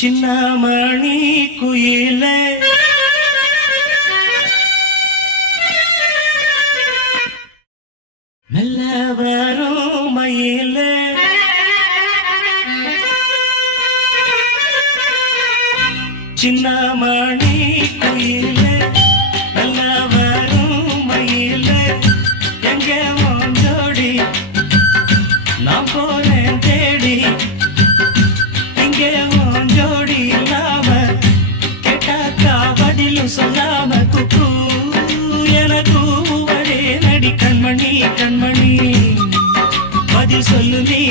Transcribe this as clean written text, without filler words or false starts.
சின்னமணி குயிலே மெல்ல வரும் மயிலே சின்னமணி குயிலே மெல்ல வரும் மயிலே எங்க மோஞ்சோடி நான் போனேன் தேடி இங்கே மோஞ்சோடி இல்லாம கேட்டாக்கா பதிலும் சொல்லாம குக்கு எனக்கு வழி நடி கண்மணி கண்மணி பதில் சொல்லு நீ